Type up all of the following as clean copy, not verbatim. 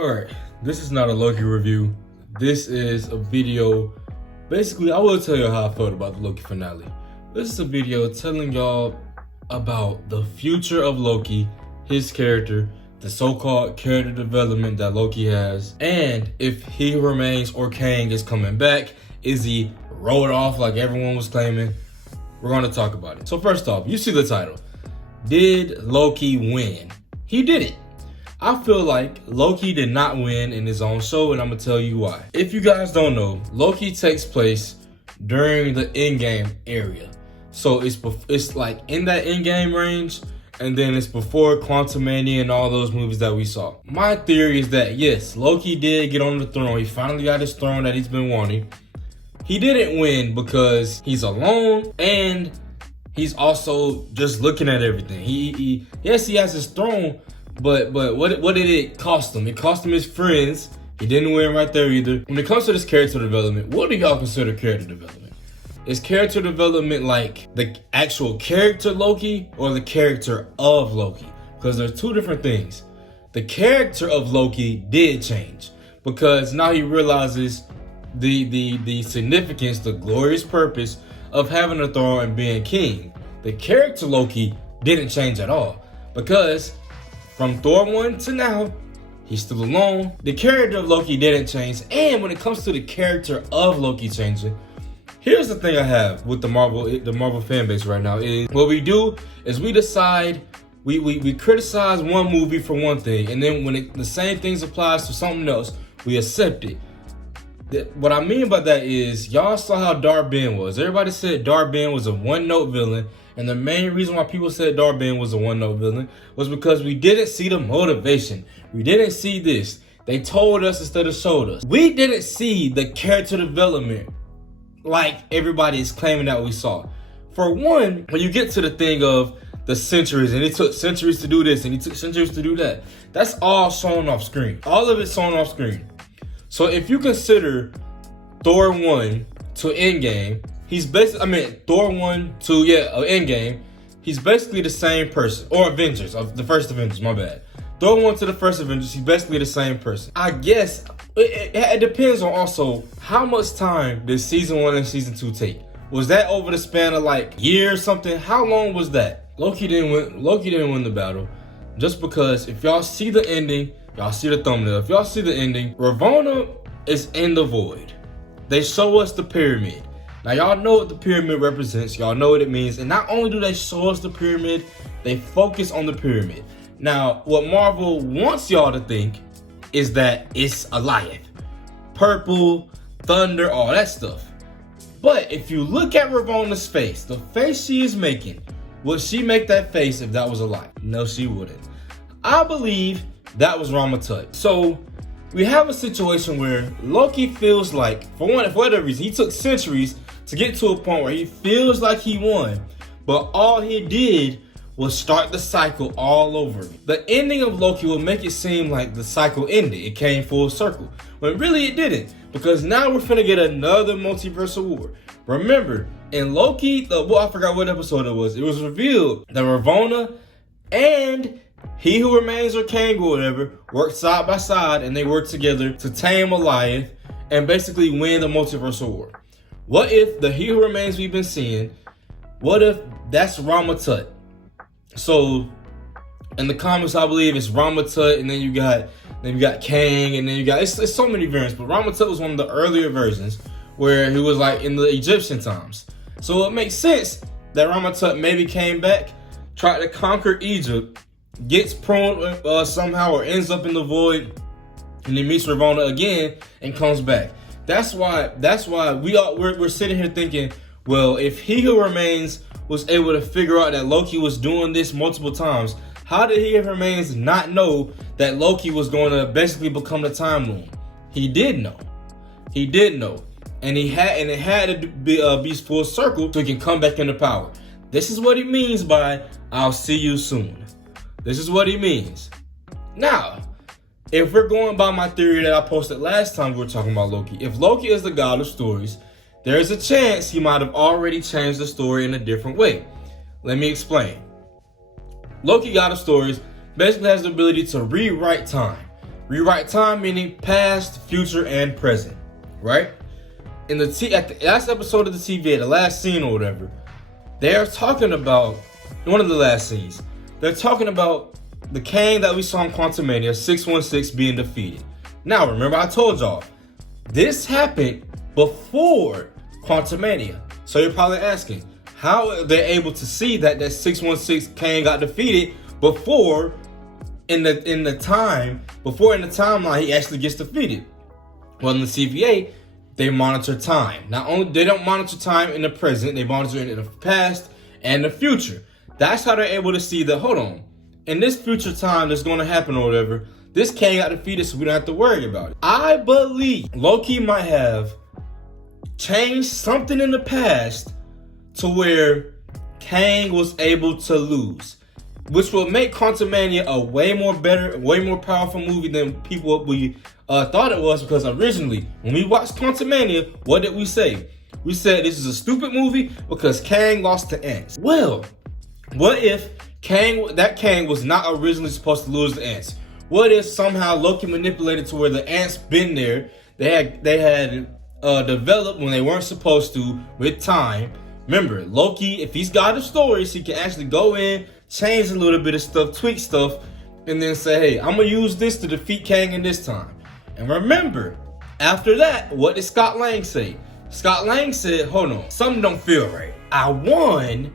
Alright, this is not a Loki review. This is a video. Basically, I will tell you how I felt about the Loki finale. This is a video telling y'all about the future of Loki, his character, the so-called character development that Loki has, and if he remains or Kang is coming back. Is he rolled off like everyone was claiming? We're going to talk about it. So first off, you see the title. Did Loki win? He didn't. I feel like Loki did not win in his own show, and I'm gonna tell you why. If you guys don't know, Loki takes place during the Endgame area. So it's like in that Endgame range, and then it's before QUANTUMANIA and all those movies that we saw. My theory is that yes, Loki did get on the throne. He finally got his throne that he's been wanting. He didn't win because he's alone and he's also just looking at everything. Yes, he has his throne, but what did it cost him? It cost him his friends. He didn't win right there either. When it comes to this character development, what do y'all consider character development? Is character development like the actual character Loki or the character of Loki? Because there's two different things. The character of Loki did change because now he realizes the significance, the glorious purpose of having a throne and being king. The character Loki didn't change at all because from Thor 1 to now, he's still alone. The character of Loki didn't change. And when it comes to the character of Loki changing, here's the thing I have with the Marvel fan base right now is what we do is we decide, we criticize one movie for one thing, and then when the same things applies to something else, we accept it. What I mean by that is, y'all saw how Dar-Benn was. Everybody said Dar-Benn was a one-note villain, and the main reason why people said Dar-Benn was a one-note villain was because we didn't see the motivation. We didn't see this. They told us instead of showed us. We didn't see the character development like everybody is claiming that we saw. For one, when you get to the thing of the centuries, and it took centuries to do this, and it took centuries to do that, that's all shown off screen. All of it's shown off screen. So if you consider Thor 1 to Endgame, he's basically, Thor 1 to, Endgame, he's basically the same person. Or Avengers, of the first Avengers, my bad. Thor 1 to the first Avengers, he's basically the same person. I guess, it depends on also how much time did season 1 and season 2 take. Was that over the span of like years or something? How long was that? Loki didn't win the battle. Just because if y'all see the ending, y'all see the thumbnail. If y'all see the ending, Ravonna is in the void. They show us the pyramid. Now y'all know what the pyramid represents. Y'all know what it means. And not only do they show us the pyramid, they focus on the pyramid. Now, what Marvel wants y'all to think is that it's Goliath. Purple, thunder, all that stuff. But if you look at Ravonna's face, the face she is making, would she make that face if that was a lie? No, she wouldn't. I believe that was RAMA-TUT. So we have a situation where Loki feels like, for whatever reason, he took centuries to get to a point where he feels like he won, but all he did was start the cycle all over. The ending of Loki will make it seem like the cycle ended. It came full circle. When really it didn't, because now we're finna get another multiversal war. Remember, in Loki, I forgot what episode it was revealed that Ravonna and He Who Remains or Kang or whatever worked side by side, and they worked together to tame Goliath and basically win the multiversal war. What if the He Who Remains we've been seeing, what if that's RAMA-TUT? So in the comics, I believe it's RAMA-TUT, and then you got Kang, and then you got it's so many variants, but RAMA-TUT was one of the earlier versions where he was like in the Egyptian times. So it makes sense that RAMA-TUT maybe came back, tried to conquer Egypt, gets prone somehow or ends up in the void, and then meets Ravonna again and comes back. That's why we're sitting here thinking, well, if He Who Remains was able to figure out that Loki was doing this multiple times, how did He Who Remains not know that Loki was going to basically become the Time Loom? He did know. He did know. And it had to be full circle so he can come back into power. This is what he means by "I'll see you soon." This is what he means. Now, if we're going by my theory that I posted last time we were talking about Loki, if Loki is the god of stories, there's a chance he might have already changed the story in a different way. Let me explain. Loki, god of stories, basically has the ability to rewrite time. Rewrite time meaning past, future, and present, right? At the last episode of the TVA, the last scene or whatever, they are talking about, one of the last scenes, they're talking about the Kang that we saw in Quantumania, 616, being defeated. Now, remember I told y'all, this happened before Quantumania. So you're probably asking, how are they able to see that 616 Kang got defeated before in the timeline he actually gets defeated? Well, in the CVA, they monitor time. Not only they don't monitor time in the present, they monitor it in the past and the future. That's how they're able to see that, hold on, in this future time that's going to happen or whatever, this Kang got defeated, so we don't have to worry about it. I believe Loki might have changed something in the past to where Kang was able to lose, which will make Quantumania a way more powerful movie than people thought it was. Because originally, when we watched Quantumania, what did we say? We said this is a stupid movie because Kang lost to ants. Well, what if that Kang was not originally supposed to lose the ants? What if somehow Loki manipulated to where the ants been there? They had developed when they weren't supposed to with time. Remember, Loki, if he's God of stories, he can actually go in, change a little bit of stuff, tweak stuff, and then say, hey, I'm gonna use this to defeat Kang in this time. And remember, after that, what did Scott Lang say? Scott Lang said, hold on, something don't feel right. I won,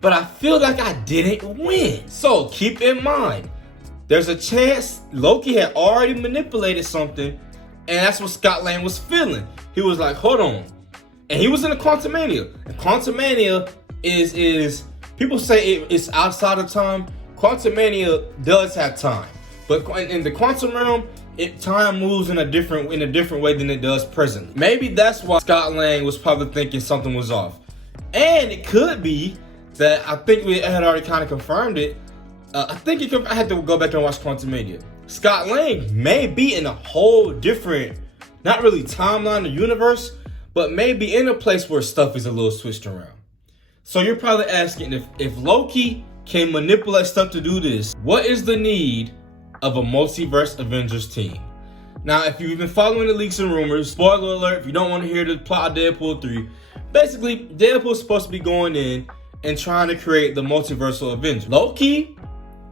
but I feel like I didn't win. So keep in mind, there's a chance Loki had already manipulated something, and that's what Scott Lang was feeling. He was like, hold on. And he was in a Quantumania. And Quantumania is people say it's outside of time. Quantumania does have time. But in the quantum realm, time moves in a different way than it does presently. Maybe that's why Scott Lang was probably thinking something was off. And it could be that, I think we had already kind of confirmed it. I had to go back and watch Quantumania. Scott Lang may be in a whole different, not really timeline or universe, but maybe in a place where stuff is a little switched around. So you're probably asking, if Loki can manipulate stuff to do this, what is the need of a multiverse Avengers team? Now, if you've been following the leaks and rumors, spoiler alert, if you don't want to hear the plot of Deadpool 3, basically, Deadpool's supposed to be going in and trying to create the multiversal Avengers. Loki,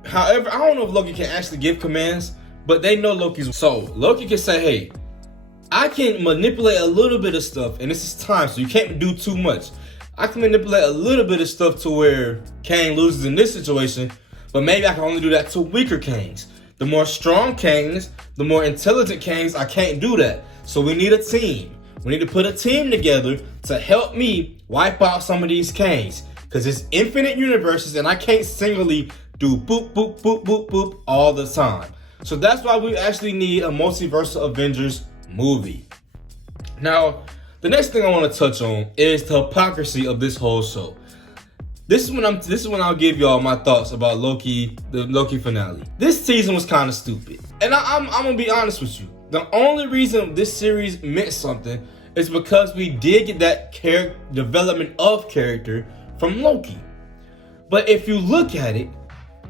however, I don't know if Loki can actually give commands, but they know Loki's. So Loki can say, hey, I can manipulate a little bit of stuff, and this is time, so you can't do too much. I can manipulate a little bit of stuff to where Kang loses in this situation, but maybe I can only do that to weaker Kangs. The more strong Kangs, the more intelligent Kangs, I can't do that. So we need a team. We need to put a team together to help me wipe out some of these Kangs. Because it's infinite universes, and I can't singly do boop, boop, boop, boop, boop all the time. So that's why we actually need a multiversal Avengers movie. Now, the next thing I want to touch on is the hypocrisy of this whole show. This is when I'll give y'all my thoughts about Loki, the Loki finale. This season was kind of stupid, and I'm gonna be honest with you. The only reason this series meant something is because we did get that development of character from Loki. But if you look at it,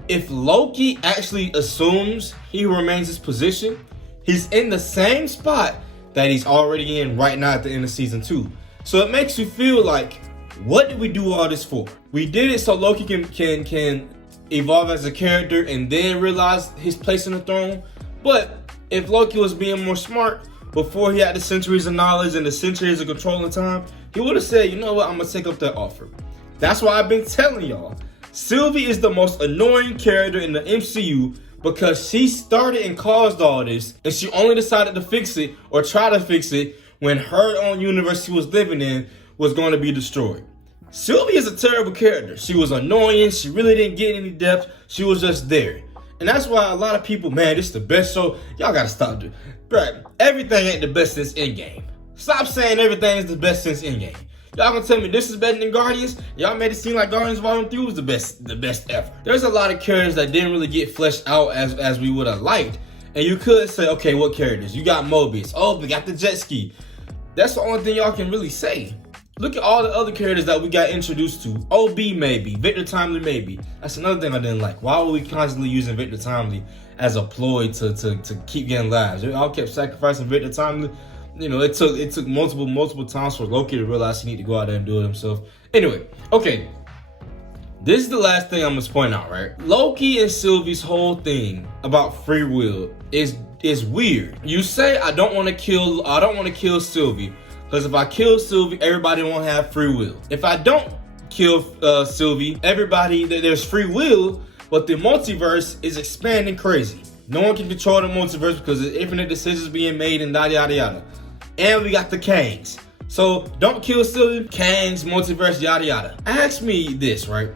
if Loki actually assumes he remains his position, he's in the same spot that he's already in right now at the end of season 2. So it makes you feel like, what did we do all this for? We did it so Loki can evolve as a character and then realize his place in the throne. But if Loki was being more smart before he had the centuries of knowledge and the centuries of controlling time, he would have said, you know what, I'm gonna take up that offer. That's why I've been telling y'all, Sylvie is the most annoying character in the MCU because she started and caused all this, and she only decided to fix it or try to fix it when her own universe she was living in was going to be destroyed. Sylvie is a terrible character. She was annoying. She really didn't get any depth. She was just there. And that's why a lot of people, man, this is the best show. Y'all gotta stop doing. Bruh, everything ain't the best since Endgame. Stop saying everything is the best since Endgame. Y'all gonna tell me this is better than Guardians? Y'all made it seem like Guardians Volume 3 was the best ever. There's a lot of characters that didn't really get fleshed out as we would have liked. And you could say, okay, what characters? You got Mobius. Oh, we got the jet ski. That's the only thing y'all can really say. Look at all the other characters that we got introduced to. OB maybe, Victor Timely maybe. That's another thing I didn't like. Why were we constantly using Victor Timely as a ploy to keep getting lives? We all kept sacrificing Victor Timely. You know, it took multiple times for Loki to realize he need to go out there and do it himself. Anyway, okay. This is the last thing I'm gonna point out, right? Loki and Sylvie's whole thing about free will is weird. You say I don't want to kill Sylvie, because if I kill Sylvie, everybody won't have free will. If I don't kill Sylvie, there's free will, but the multiverse is expanding crazy. No one can control the multiverse because there's infinite decisions being made and yada yada yada. And we got the Kangs. So don't kill Sylvie, Kangs, multiverse, yada yada. Ask me this, right?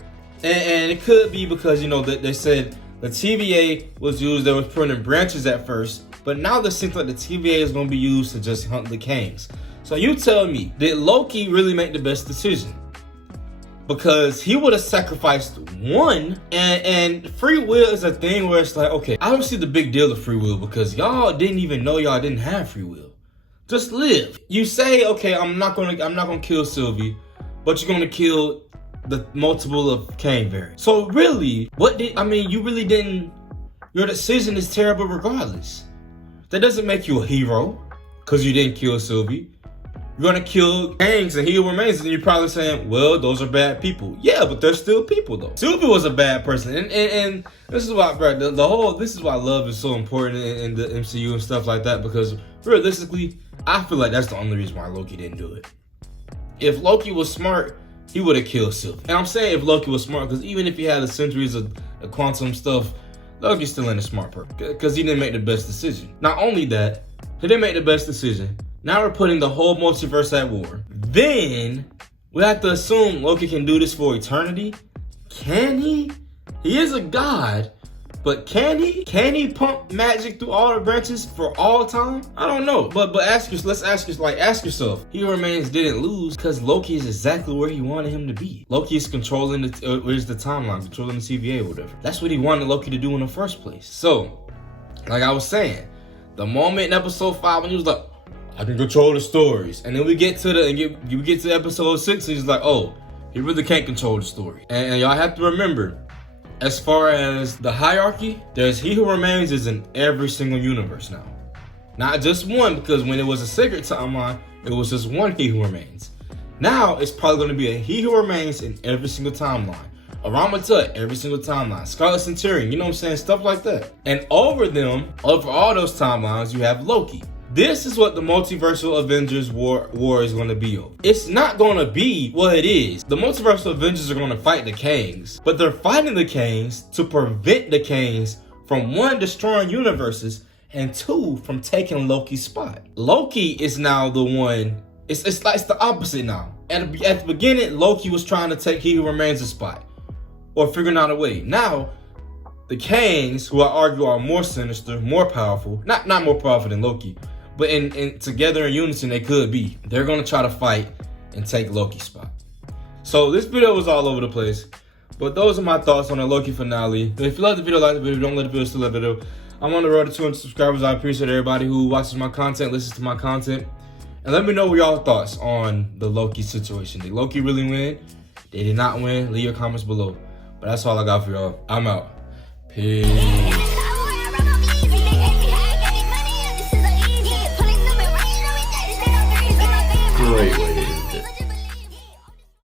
And it could be because, you know, they said the TVA was used, they was putting branches at first, but now it seems like the TVA is going to be used to just hunt the Kangs. So you tell me, did Loki really make the best decision? Because he would have sacrificed one, and free will is a thing where it's like, okay, I don't see the big deal of free will because y'all didn't even know y'all didn't have free will. Just live. You say, okay, I'm not gonna kill Sylvie, but you're gonna kill the multiple of Kang variants. So really, you really didn't, your decision is terrible regardless. That doesn't make you a hero because you didn't kill Sylvie. You're gonna kill Kangs and he remains, and you're probably saying, well, those are bad people. Yeah, but they're still people though. Sylvie was a bad person, and this is why, bro, this is why love is so important in the MCU and stuff like that, because realistically, I feel like that's the only reason why Loki didn't do it. If Loki was smart, he would have killed Sylvie. And I'm saying if Loki was smart, because even if he had the centuries of quantum stuff, Loki's still ain't a smart person, because he didn't make the best decision. Not only that, he didn't make the best decision. Now we're putting the whole multiverse at war. Then we have to assume Loki can do this for eternity. Can he? He is a god, but can he? Can he pump magic through all the branches for all time? I don't know. But ask yourself. He Remains didn't lose because Loki is exactly where he wanted him to be. Loki is controlling the timeline, controlling the TVA or whatever. That's what he wanted Loki to do in the first place. So, like I was saying, the moment in episode 5 when he was like, I can control the stories, and then we get to episode 6, and he's like, oh, he really can't control the story. And y'all have to remember, as far as the hierarchy, there's He Who Remains is in every single universe now. Not just one, because when it was a sacred timeline, it was just one He Who Remains. Now, it's probably going to be a He Who Remains in every single timeline. A RAMA-TUT, every single timeline. Scarlet Centurion, you know what I'm saying? Stuff like that. And over all those timelines, you have Loki. This is what the Multiversal Avengers war is going to be over. It's not going to be what it is. The Multiversal Avengers are going to fight the Kangs, but they're fighting the Kangs to prevent the Kangs from 1, destroying universes, and 2, from taking Loki's spot. Loki is now the one. It's the opposite now. At the beginning, Loki was trying to take He Who Remains' spot, or figuring out a way. Now, the Kangs, who I argue are more sinister, more powerful, not more powerful than Loki, but in together in unison they could be. They're gonna try to fight and take Loki's spot. So this video was all over the place, but those are my thoughts on the Loki finale. If you like the video, like the video. Don't let the video steal that video. I'm on the road to 200 subscribers. I appreciate everybody who watches my content, listens to my content, and let me know what y'all thoughts on the Loki situation. Did Loki really win? They did not win. Leave your comments below. But that's all I got for y'all. I'm out. Peace. Great.